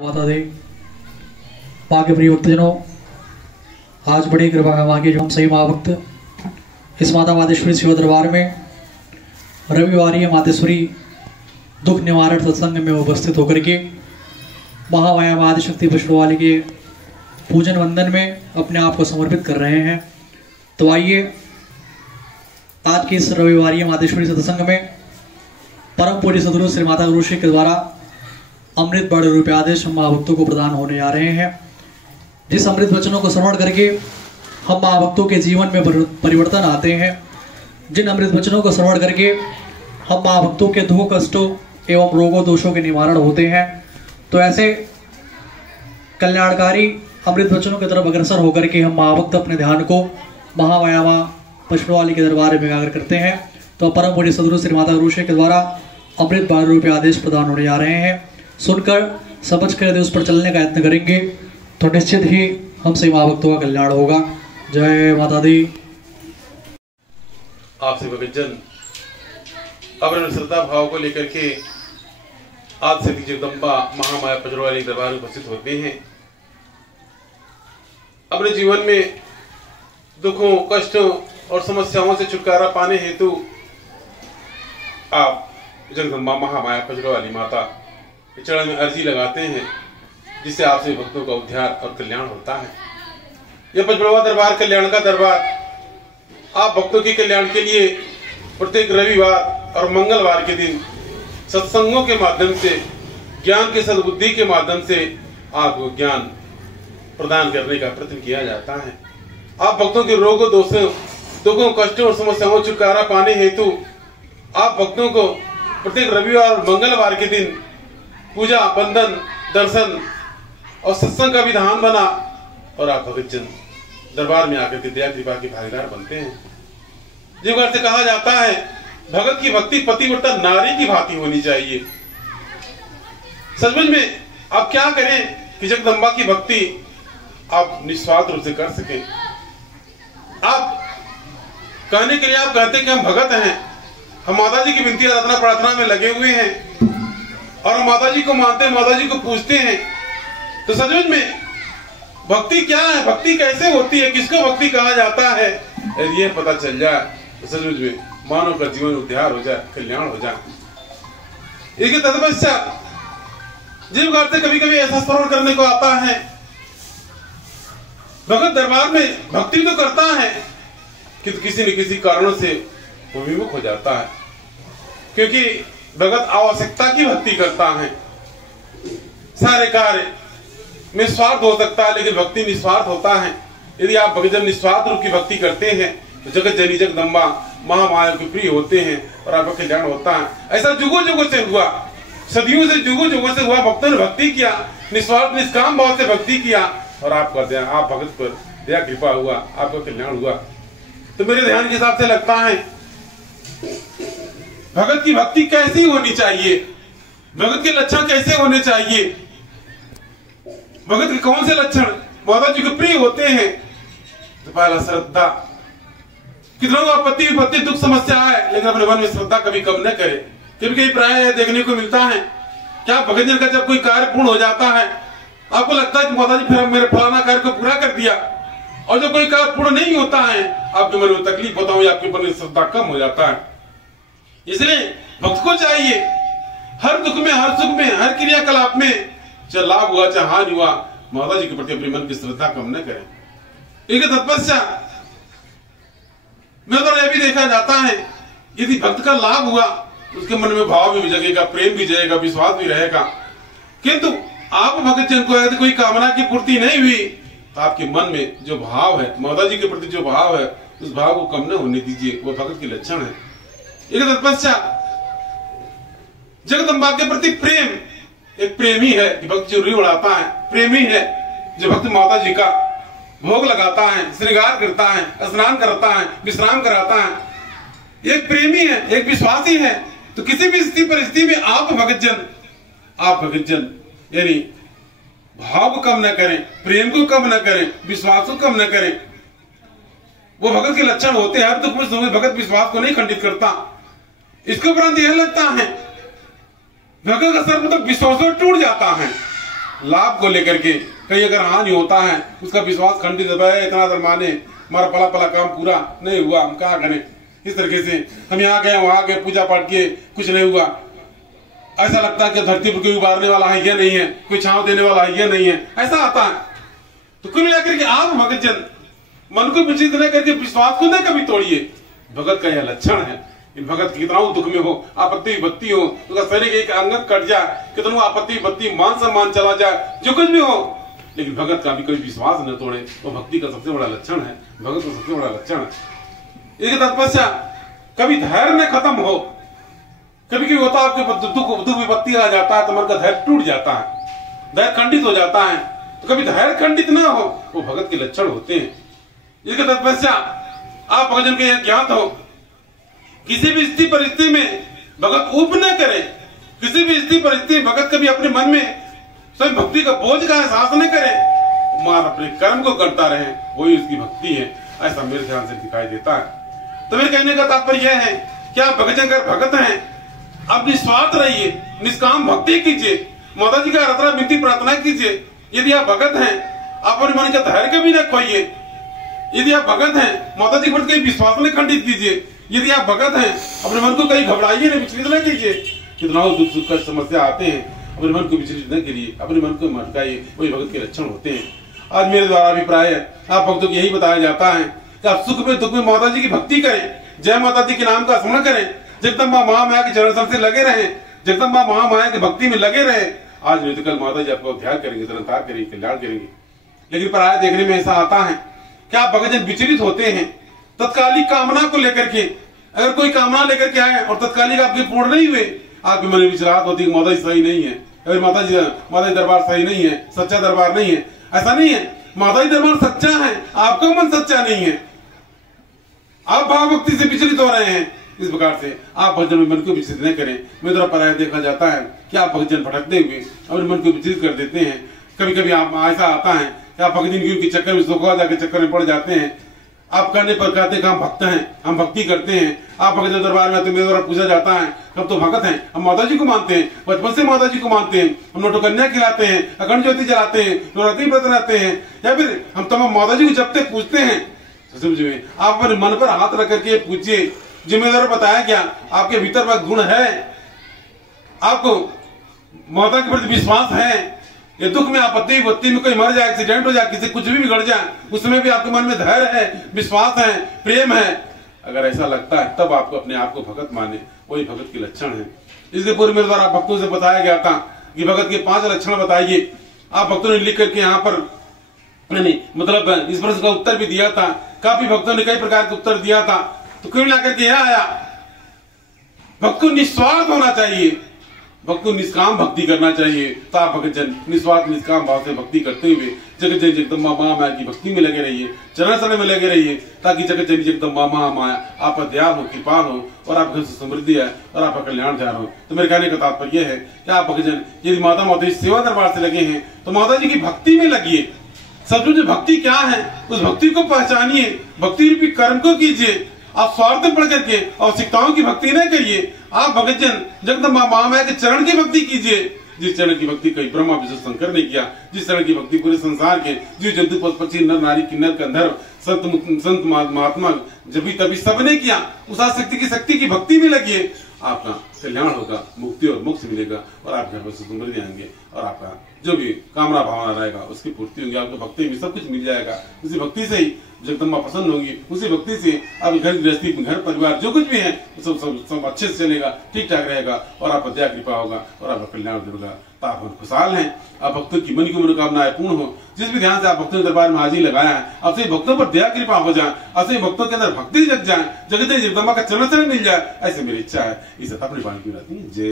माता दे माँ के प्रिय भक्तजनों, आज बड़ी कृपा है माँ की जो हम सही माँ भक्त इस माता मातेश्वरी शिव दरबार में रविवारी मातेश्वरी दुख निवारण सत्संग में उपस्थित होकर के महामाया आदिशक्ति विष्णुवाली के पूजन वंदन में अपने आप को समर्पित कर रहे हैं। तो आइए आज के इस रविवारी मातेश्वरी सत्संग में परम पूज्य सदगुरु श्री माता गुरु श्री के द्वारा अमृत बड़े रूप आदेश हम माँ भक्तों को प्रदान होने जा रहे हैं। जिस अमृत वचनों को श्रवण करके हम माँ भक्तों के जीवन में परिवर्तन आते हैं, जिन अमृत वचनों को श्रवण करके हम माँ भक्तों के दुख कष्टों एवं रोगों दोषों के निवारण होते हैं, तो ऐसे कल्याणकारी अमृत वचनों की तरफ अग्रसर होकर के हम माँ भक्त अपने ध्यान को महामाया माँ विष्णुवाली के दरबार में एकाग्र करते हैं। तो परम पूज्य सदगुरु श्री माता गुरु के द्वारा अमृत बाल रूपी आदेश प्रदान होने जा रहे हैं। सुनकर समझ कर यदि उस पर चलने का यत्न करेंगे तो निश्चित ही हमसे माँ भक्तों का कल्याण होगा। जय माता दी। आपसे भक्तजन अपने श्रद्धा भाव को लेकर के आज से जगदम्बा महामाया पचरवाली दरबार में उपस्थित होते हैं। अपने जीवन में दुखों कष्टों और समस्याओं से छुटकारा पाने हेतु आप जगदम्बा महामाया पचरवाली माता के चरण में अर्जी लगाते हैं, जिससे आपसे भक्तों का उद्धार और कल्याण होता है। यह पचरवा दरबार कल्याण का दरबार आप भक्तों के कल्याण के लिए प्रत्येक रविवार और मंगलवार के दिन सत्संगों के माध्यम से ज्ञान के सद्बुद्धि के माध्यम से आपको ज्ञान प्रदान करने का प्रयत्न किया जाता है। आप भक्तों के रोगों दोषों दुखों कष्टों और समस्याओं छुटकारा पाने हेतु आप भक्तों को प्रत्येक रविवार और मंगलवार के दिन पूजा बंधन दर्शन और सत्संग का विधान बना और आप भक्तजन दरबार में आकर के दया कृपा के भागीदार बनते हैं। जिस बात से कहा जाता है भगत की भक्ति पतिव्रता नारी की भांति होनी चाहिए। सचमुच में आप क्या करें कि जगदम्बा की भक्ति आप निस्वार्थ रूप से कर सके। आप कहने के लिए आप कहते हैं कि हम भगत हैं, हम माता जी की विनती आराधना प्रार्थना में लगे हुए हैं और हम माता जी को मानते हैं, माता जी को पूजते हैं। तो सचमुच में भक्ति क्या है, भक्ति कैसे होती है, किसको भक्ति कहा जाता है, यदि ये पता चल जाए तो सचमुच में मानव का जीवन उद्धार हो जाए, कल्याण हो जाए। इसके तत्पश्चात जिस प्रकार से कभी कभी ऐसा श्रवण करने को आता है, भगत दरबार में भक्ति तो करता है कि किसी न किसी कारणों से वो विमुख हो जाता है, क्योंकि भगत आवश्यकता की भक्ति करता है। सारे कार्य में स्वार्थ हो सकता है, लेकिन भक्ति निस्वार्थ होता है। यदि आप भक्तजन निस्वार्थ रूप की भक्ति करते हैं तो जगत जननी जगदम्बा महामाया के प्रिय होते हैं और आपका कल्याण होता है। ऐसा जुगों जुगों से हुआ, सदियों से जुगों जुगों से हुआ। भक्तों ने भक्ति किया, निस्वार्थ निष्काम भाव से भक्ति किया और आपका आप भगत पर दया कृपा हुआ, आपका कल्याण हुआ। तो मेरे ध्यान के हिसाब से लगता है भगत की भक्ति कैसी होनी चाहिए, भगत के लक्षण कैसे होने चाहिए, भगत के कौन से लक्षण माता जी के प्रिय होते हैं। तो पहला श्रद्धा। कितनों को आपत्ति विपत्ति दुख समस्या है, लेकिन अपने मन में श्रद्धा कभी कम न करे। कभी प्राय देखने को मिलता है क्या भगतजन का जब कोई कार्य पूर्ण हो जाता है आपको लगता है कि माता जी फिर मेरे फलाना कार्य को पूरा कर दिया, और जब कोई कार्य पूर्ण नहीं होता है आपके मन में तकलीफ होता है, आपके मन में श्रद्धा कम हो जाता है। इसलिए भक्त को चाहिए हर दुख में, हर सुख में, हर क्रियाकलाप में, चाहे लाभ हुआ चाहे हानि हुआ, माता जी के प्रति अपने मन की श्रद्धा कम न करें। इसके तत्पश्चात में तो यह भी देखा जाता है यदि भक्त का लाभ हुआ उसके मन में भाव भी जगेगा, प्रेम भी जाएगा, विश्वास भी रहेगा। किंतु आप भक्तजन को यदि कोई कामना की पूर्ति नहीं हुई तो आपके मन में जो भाव है, माता जी के प्रति जो भाव है, उस भाव को कम न होने दीजिए। वो भगत के लक्षण है। एक तत्पश्चात जगदम्बा के प्रति प्रेम। एक प्रेमी है कि भक्त जो री उड़ाता है, प्रेमी है जो भक्त माता जी का भोग लगाता है, श्रृंगार करता है, स्नान करता है, विश्राम कराता है। एक प्रेमी है, एक विश्वासी है। तो किसी भी स्थिति परिस्थिति में आप भक्तजन यानी भाव को कम न करें, प्रेम को कम न करें, विश्वास को कम न करें। वो भगत के लक्षण होते हैं। हर दुख में भगत विश्वास को नहीं खंडित करता। इसके उपरांत यह लगता है भगत का सर्वप्रथम विश्वास टूट जाता है। लाभ को लेकर के कहीं अगर हानि होता है, उसका विश्वास खंडित है, इतना दर माने हमारा पला पला काम पूरा नहीं हुआ, हम क्या करें। इस तरीके से हम यहाँ गए वहां गए, पूजा पाठ किए, कुछ नहीं हुआ, ऐसा लगता है कि धरती पर कोई उबारने वाला है या नहीं है, कोई छांव देने वाला है या नहीं है, ऐसा आता है। तो कुल मिलाकर के आप भगत जन मन को विचलित न करके विश्वास को न कभी तोड़िए। भगत का यह लक्षण है। भगत कितना दुख में हो, आपत्ति विपत्ति हो, उसका शरीर एक अंग कट जाए, कितना आपत्ति विपत्ति, मान सम्मान चला जाए, जो कुछ भी हो, लेकिन भगत का भी कोई विश्वास न तोड़े, वो भक्ति का सबसे बड़ा लक्षण है। भगत का सबसे बड़ा लक्षण है। एक तपस्या कभी धैर्य न खत्म हो, कभी कभी होता है आपके दुख विपत्ति आ जाता है तो मन का धैर्य टूट जाता है, धैर्य खंडित हो जाता है, तो कभी धैर्य खंडित ना हो, वो भगत के लक्षण होते हैं। इसका तपस्या आप भगजन के ज्ञात हो, किसी भी स्थिति परिस्थिति में भगत ऊब न करे, किसी भी स्थिति परिस्थिति में भगत कभी अपने मन में स्वयं भक्ति का बोझ का एहसास न करे, मान अपने कर्म को करता रहे, वही उसकी भक्ति है। ऐसा मेरे ध्यान से दिखाई देता है। तो मेरे कहने का तात्पर्य यह है कि आप भगजन कर भगत हैं, आप निस्वार्थ रहिए, निष्काम भक्ति कीजिए, माता जी का आराधना विनती प्रार्थना कीजिए। यदि आप भगत हैं, आप अपने मन का धैर्य कभी न खोइए। यदि आप भगत हैं, माता जी पर कहीं विश्वास न खंडित कीजिए। यदि आप भगत हैं, अपने मन को कहीं घबराइए न, विचलित न कीजिए। कितना दुख सुख का समस्या आते हैं, अपने मन को विचलित न करिए, अपने मन को मटकाइए, वही भगत के लक्षण होते हैं। आज मेरे द्वारा अभिप्राय है, आप भक्तों को यही बताया जाता है कि आप सुख में दुख में माता जी की भक्ति करें, जय माता दी के नाम का स्मरण करें, जगदम्बा महामाया के चरण से लगे रहें, जगदम्बा महामाया की भक्ति में लगे रहें। आज नहीं तो कल माता जी आपको ध्यान करेंगे, तरंतार करेंगे, कल्याण करेंगे। लेकिन प्राय देखने में ऐसा आता है कि आप भगतजन विचलित होते हैं तत्कालिक कामना को लेकर के। अगर कोई कामना लेकर के आए और तत्कालिक आपके पूर्ण नहीं हुए, आपके मन में विचलाहट होती है, माता जी सही नहीं है, अगर माता जी दरबार सही नहीं है, सच्चा दरबार नहीं है। ऐसा नहीं है, माता जी दरबार सच्चा है, आपका मन सच्चा नहीं है, आप भाव भक्ति से विचलित हो रहे हैं। इस प्रकार से आप भक्तजन में मन को विचलित न करें। मेरे द्वारा प्राय देखा जाता है कि आप भक्तजन भटकते हुए अपने मन को विचलित कर देते हैं। कभी कभी आप ऐसा आता है कि आप भक्तजन के चक्कर में धोखा जाके चक्कर में पड़ जाते हैं। आप करने पर कहते हैं कि हम भक्त हैं, हम भक्ति करते हैं। आप भगत दरबार में आते, मेरे द्वारा पूछा जाता है हम तो भगत हैं, हम माता जी को मानते हैं, बचपन से माता जी को मानते हैं, हम नोटो कन्या खिलाते हैं, अखंड ज्योति जलाते हैं, नवरात्रि व्रत रहते हैं, या फिर हम तमाम माता जी को जपते पूछते हैं। समझिए, आप अपने मन पर हाथ रख करके पूछिए, जिम्मेदार बताया क्या आपके भीतर वह गुण है, आपको माता के प्रति विश्वास है। ये दुख में आपत्ति विपत्ति में कोई मर जाए, एक्सीडेंट हो जाए, किसी कुछ भी बिगड़ जाए, उसमें भी आपके मन में धैर्य है, विश्वास है, प्रेम है। अगर ऐसा लगता है तब आपको अपने आप को भगत माने, वही भगत के लक्षण है। इसके पूर्व मेरे द्वारा भक्तों से बताया गया था कि भगत के 5 लक्षण बताइए। आप भक्तों ने लिख करके यहाँ पर मतलब इस प्रश्न का उत्तर भी दिया था। काफी भक्तों ने कई प्रकार के उत्तर दिया था। तो क्यों मिलाकर के यह आया, भक्त को निस्वार्थ होना चाहिए, भक्त को निष्काम भक्ति करना चाहिए। तो आप भक्तजन निस्वार्थ निष्काम भाव से भक्ति करते हुए जगत जननी जगदम्बा महामाया की भक्ति में लगे रहिए, चरण शरण में लगे रहिए, ताकि जगत जननी जगदम्बा महामाया आप पर दयाल हो, कृपाल हो और आपके घर से समृद्धि है और आपका कल्याण ध्यान हो। तो मेरे कहने का तात्पर्य यह है कि आप भक्तजन यदि माता माता सेवा दरबार से लगे हैं तो माता जी की भक्ति में लगिए। सचमुच भक्ति क्या है, उस भक्ति को पहचानिए, भक्ति रूपी कर्म को कीजिए। आप स्वार्थ में पड़ करके आवश्यकताओं की भक्ति न करिए। आप भगतजन जगदम्बा महामाया के चरण की भक्ति कीजिए, जिस चरण की भक्ति कई ब्रह्मा विष्णु शंकर ने किया, जिस चरण की भक्ति पूरे संसार के जीव जंतु पशु पक्षी नर नारी किन्नर गंधर्व संत महात्मा जब तभी सबने किया। उस शक्ति की भक्ति में लगिए, आपका कल्याण होगा, मुक्ति और मोक्ष मिलेगा और आप घर पर समृद्धि आएंगे और आपका जो भी कामना भावना रहेगा उसकी पूर्ति होगी। आपको भक्ति में सब कुछ मिल जाएगा। उसी भक्ति से ही जगदम्बा प्रसन्न होगी, उसी भक्ति से आप घर गृहस्थी घर परिवार जो कुछ भी है सब अच्छे से चलेगा, ठीक ठाक रहेगा और आप पर दया कृपा होगा और आपका कल्याण होगा। तो आप खुशहाल हैं, आप भक्तों की मन की मनोकामनाएं पूर्ण हो। जिस भी ध्यान से आप भक्तों के दरबार में हाजिर लगाया है, अब से भक्तों पर दया कृपा हो जाए, अब से भक्तों के अंदर भक्ति जग जाए, जगत जगदम्बा का चरण मिल जाए, ऐसे मेरी इच्छा है। इस अपनी वाणी की जय।